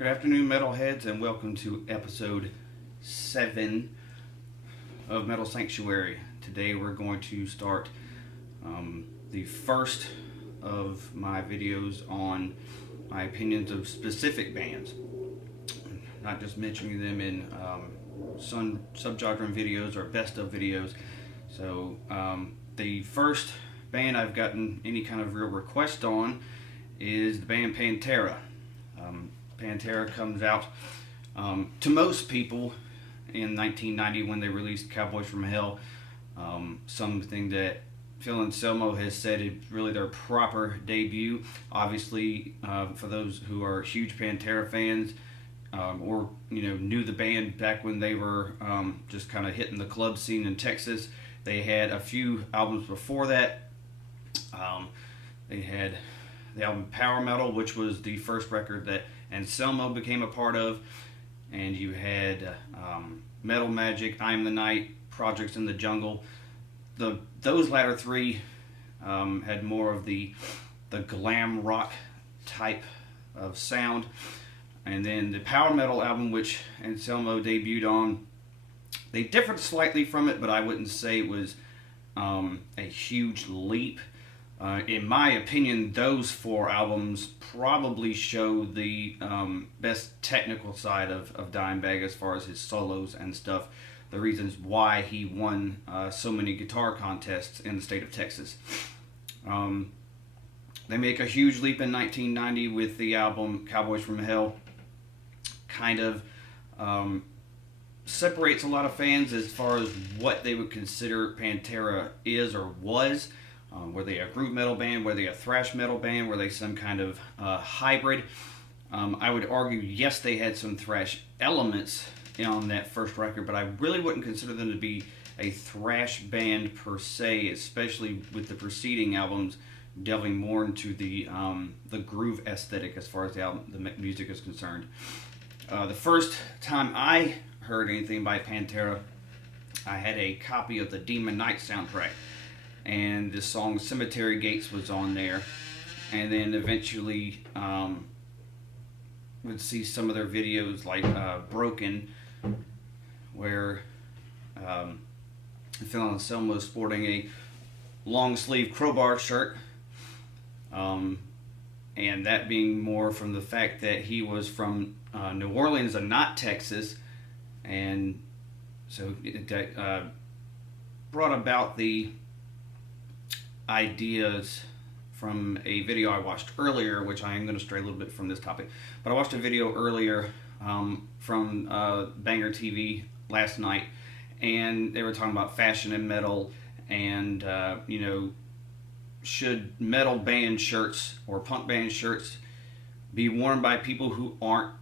Good afternoon, metalheads, and welcome to episode 7 of Metal Sanctuary. Today we're going to start the first of my videos on my opinions of specific bands. Not just mentioning them in some subgenre videos or best of videos. So the first band I've gotten any kind of real request on is the band PanterA. PanterA comes out to most people in 1990 when they released Cowboys from Hell. Something that Phil Anselmo has said is really their proper debut. Obviously, for those who are huge PanterA fans or knew the band back when they were just kind of hitting the club scene in Texas, they had a few albums before that. They had the album Power Metal, which was the first record that Anselmo became a part of, and you had Metal Magic, I Am the Night, Projects in the Jungle. Those latter three had more of the glam rock type of sound, and then the Power Metal album, which Anselmo debuted on, they differed slightly from it, but I wouldn't say it was a huge leap. In my opinion, those four albums probably show the best technical side of Dimebag as far as his solos and stuff. The reasons why he won so many guitar contests in the state of Texas. They make a huge leap in 1990 with the album Cowboys from Hell. Kind of separates a lot of fans as far as what they would consider PanterA is or was. Were they a groove metal band? Were they a thrash metal band? Were they some kind of hybrid? I would argue, yes, they had some thrash elements on that first record, but I really wouldn't consider them to be a thrash band per se, especially with the preceding albums delving more into the groove aesthetic as far as the music is concerned. The first time I heard anything by PanterA, I had a copy of the Demon Knight soundtrack, and the song Cemetery Gates was on there, and then eventually would see some of their videos like Broken, where Phil Anselmo was sporting a long sleeve Crowbar shirt, and that being more from the fact that he was from New Orleans and not Texas, and so that brought about the ideas from a video I watched earlier, which I am going to stray a little bit from this topic, but I watched a video earlier from Banger TV last night, and they were talking about fashion and metal, and should metal band shirts or punk band shirts be worn by people who aren't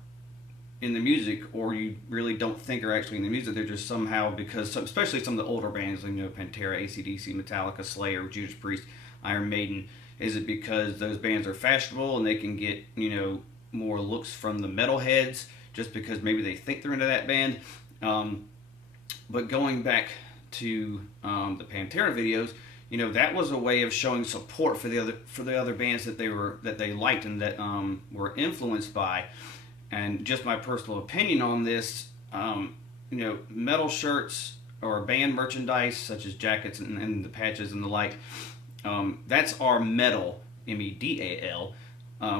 in the music, or you really don't think are actually in the music? They're just somehow, because especially some of the older bands, like PanterA, AC/DC, Metallica, Slayer, Judas Priest, Iron Maiden, is it because those bands are fashionable and they can get more looks from the metalheads just because maybe they think they're into that band? But going back to the PanterA videos, that was a way of showing support for the other bands that they liked and that were influenced by. And just my personal opinion on this, metal shirts or band merchandise such as jackets and the patches and the like, that's our metal, MEDAL.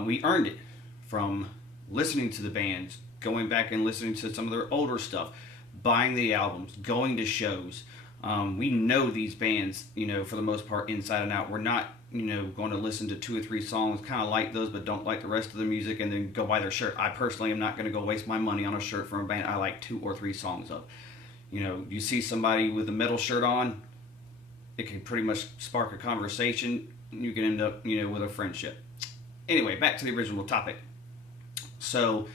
We earned it from listening to the bands, going back and listening to some of their older stuff, buying the albums, going to shows. We know these bands, for the most part, inside and out. We're not going to listen to 2 or 3 songs, kind of like those, but don't like the rest of the music, and then go buy their shirt. I personally am not going to go waste my money on a shirt from a band I like 2 or 3 songs of. You see somebody with a metal shirt on, it can pretty much spark a conversation. You can end up, with a friendship. Anyway, back to the original topic. So,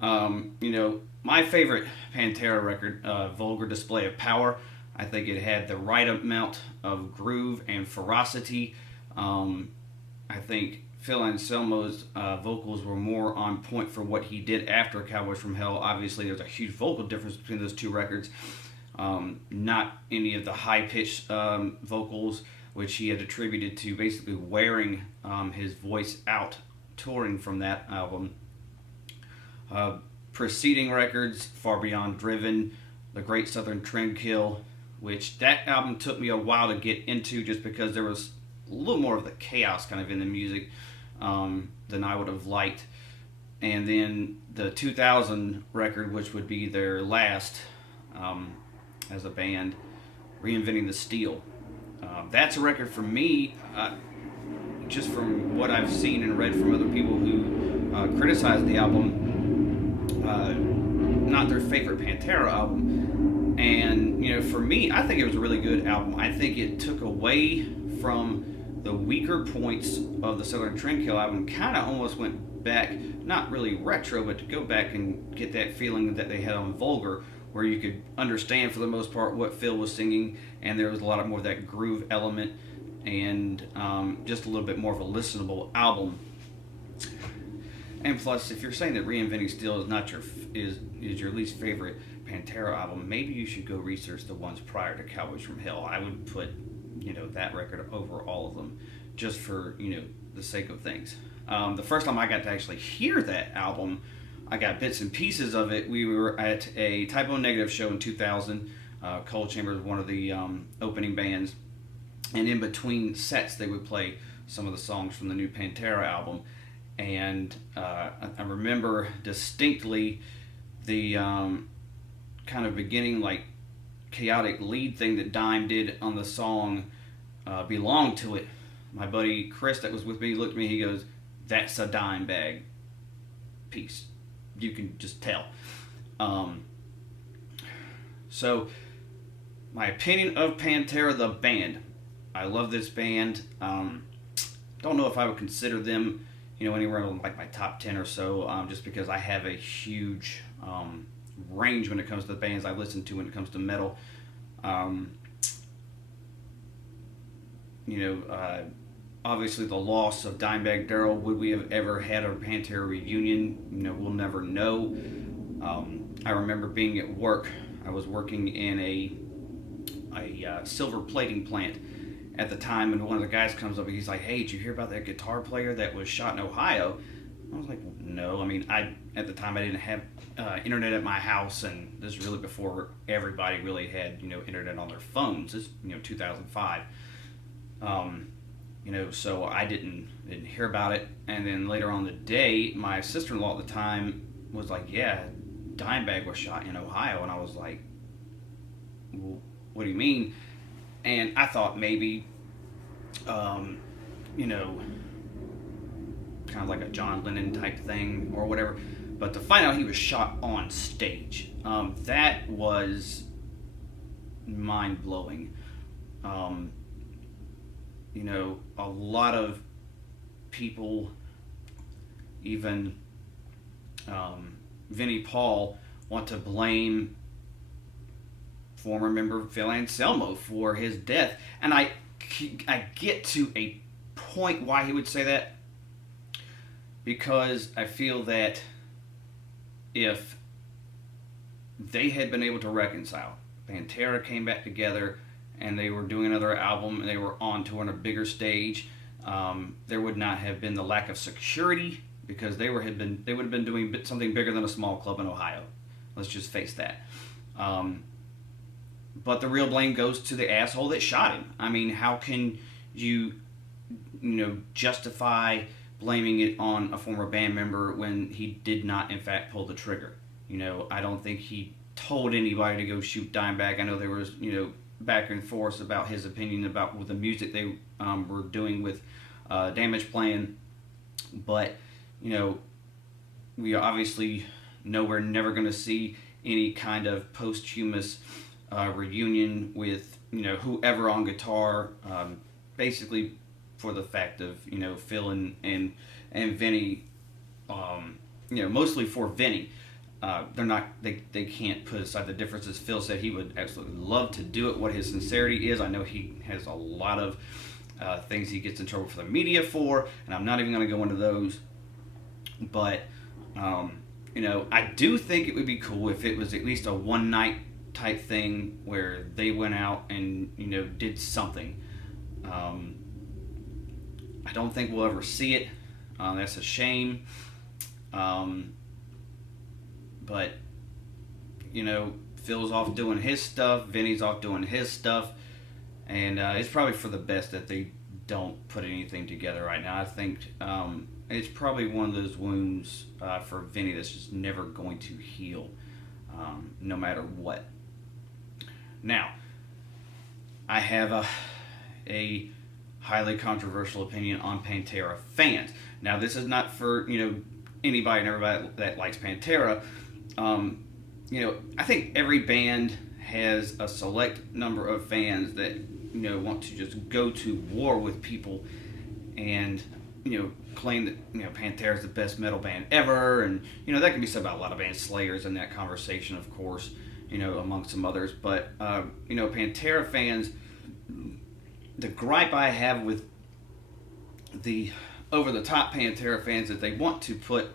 my favorite PanterA record, Vulgar Display of Power, I think it had the right amount of groove and ferocity. I think Phil Anselmo's vocals were more on point for what he did after Cowboys from Hell. Obviously, there's a huge vocal difference between those two records. Not any of the high-pitched vocals, which he had attributed to basically wearing his voice out touring from that album. Uh, Preceding records, Far Beyond Driven, The Great Southern Trendkill, which that album took me a while to get into just because there was a little more of the chaos kind of in the music than I would have liked. And then the 2000 record, which would be their last as a band, Reinventing the Steel. That's a record for me, just from what I've seen and read from other people who criticized the album, not their favorite PanterA album. And, for me, I think it was a really good album. I think it took away from the weaker points of the Southern Trendkill album, kind of almost went back, not really retro, but to go back and get that feeling that they had on Vulgar, where you could understand for the most part what Phil was singing, and there was a lot more of that groove element, and just a little bit more of a listenable album. And plus, if you're saying that Reinventing Steel is not is your least favorite PanterA album, maybe you should go research the ones prior to Cowboys from Hell. I would put that record over all of them, just for the sake of things. The first time I got to actually hear that album, I got bits and pieces of it. We were at a Type O Negative show in 2000. Cold Chamber was one of the opening bands, and in between sets they would play some of the songs from the new PanterA album. And I remember distinctly the kind of beginning, like, chaotic lead thing that Dime did on the song Belong to It. My buddy Chris that was with me looked at me, he goes, "That's a dime bag piece." You can just tell. So, my opinion of PanterA, the band. I love this band. Don't know if I would consider them, anywhere in like my top 10 or so, just because I have a huge range when it comes to the bands I listen to when it comes to metal. Obviously the loss of Dimebag Darrell. Would we have ever had a PanterA reunion? We'll never know. I remember being at work. I was working in a silver plating plant at the time, and one of the guys comes up and he's like, "Hey, did you hear about that guitar player that was shot in Ohio?" I was like, "No." I mean, at the time I didn't have internet at my house, and this is really before everybody really had internet on their phones. This 2005. So I didn't hear about it. And then later on the day, my sister-in-law at the time was like, "Yeah, Dimebag was shot in Ohio," and I was like, "Well, what do you mean?" And I thought maybe, kind of like a John Lennon type thing or whatever. But to find out he was shot on stage, that was mind-blowing. A lot of people, even Vinnie Paul, want to blame former member Phil Anselmo for his death. And I get to a point why he would say that, because I feel that if they had been able to reconcile, PanterA came back together and they were doing another album and they were on tour on a bigger stage, there would not have been the lack of security, because they would have been doing something bigger than a small club in Ohio. Let's just face that. But the real blame goes to the asshole that shot him. I mean, how can you justify blaming it on a former band member when he did not, in fact, pull the trigger? I don't think he told anybody to go shoot Dimebag. I know there was, back and forth about his opinion about with the music they were doing with Damage Plan. But, we obviously know we're never going to see any kind of posthumous reunion with whoever on guitar, basically for the fact of Phil and Vinny, mostly for Vinny. They can't put aside the differences. Phil said he would absolutely love to do it. What his sincerity is, I know he has a lot of things he gets in trouble for the media for, and I'm not even going to go into those. But I do think it would be cool if it was at least a one night type thing where they went out and did something. I don't think we'll ever see it. That's a shame. but Phil's off doing his stuff, Vinny's off doing his stuff, and it's probably for the best that they don't put anything together right now. I think it's probably one of those wounds for Vinny that's just never going to heal, no matter what. Now, I have a highly controversial opinion on PanterA fans. Now, this is not for anybody and everybody that likes PanterA. I think every band has a select number of fans that want to just go to war with people and claim that PanterA is the best metal band ever, and that can be said about a lot of bands. Slayer's in that conversation, of course, among some others. But PanterA fans, the gripe I have with the over-the-top PanterA fans that they want to put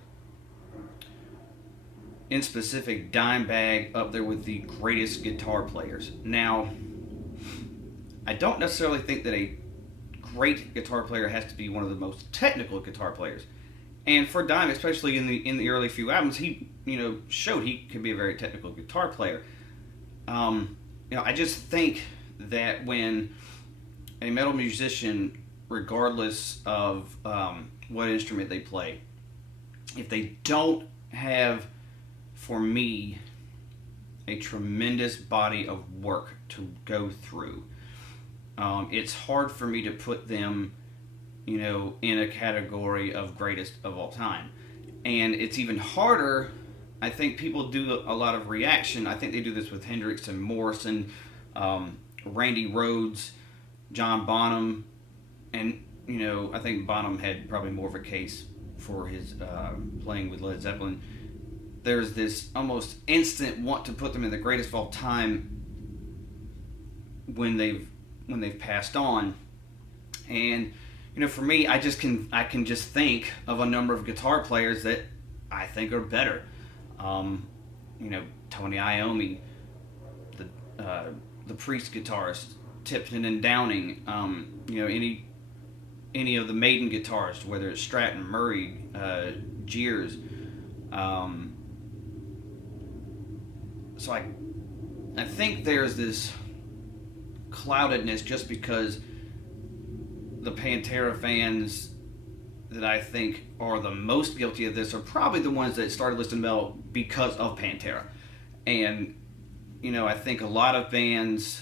in specific Dimebag up there with the greatest guitar players. Now, I don't necessarily think that a great guitar player has to be one of the most technical guitar players. And for Dime, especially in the early few albums, he showed he could be a very technical guitar player. I just think that when a metal musician, regardless of what instrument they play, if they don't have, for me, a tremendous body of work to go through, it's hard for me to put them, in a category of greatest of all time. And it's even harder. I think people do a lot of reaction. I think they do this with Hendrix and Morrison, Randy Rhoads, John Bonham, and I think Bonham had probably more of a case for his playing with Led Zeppelin. There's this almost instant want to put them in the greatest of all time when they've passed on. And for me, I can just think of a number of guitar players that I think are better. Tony Iommi, the Priest guitarist, Tipton and Downing, any of the Maiden guitarists, whether it's Stratton, Murray, Gears. So I think there's this cloudedness just because the PanterA fans that I think are the most guilty of this are probably the ones that started listening to metal because of PanterA. And I think a lot of bands,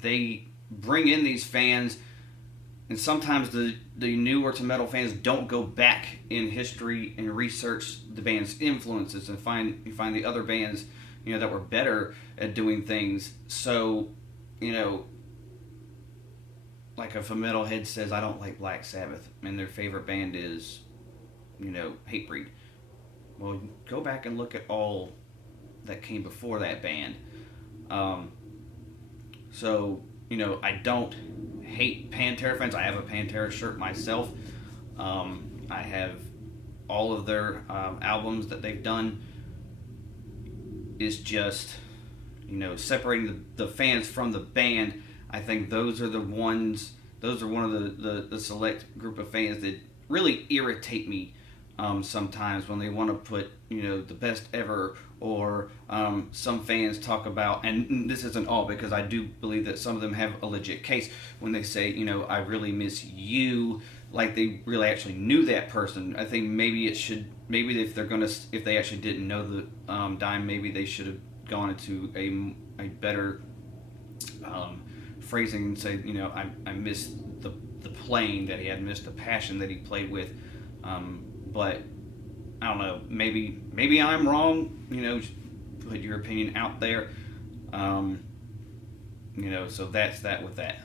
they bring in these fans, and sometimes the newer to metal fans don't go back in history and research the band's influences and find the other bands that were better at doing things. So like if a metalhead says I don't like Black Sabbath and their favorite band is Hatebreed, well, go back and look at all that came before that band. So I don't hate PanterA fans. I have a PanterA shirt myself. I have all of their albums that they've done. Is just separating the fans from the band. I think those are one of the select group of fans that really irritate me sometimes when they want to put the best ever, or some fans talk about, and this isn't all, because I do believe that some of them have a legit case when they say I really miss you, like they really actually knew that person. I think maybe if they actually didn't know the Dime, maybe they should have gone into a better phrasing and say I miss the playing that he had, missed the passion that he played with. But I don't know, maybe I'm wrong, just put your opinion out there. So that's that with that.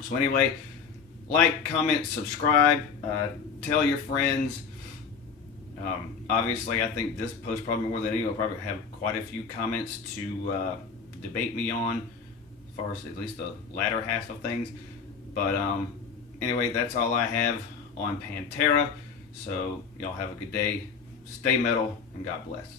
So anyway, like, comment, subscribe, tell your friends. Obviously, I think this post probably more than any will probably have quite a few comments to debate me on, as far as at least the latter half of things. But anyway, that's all I have on PanterA. So y'all have a good day, stay metal, and God bless.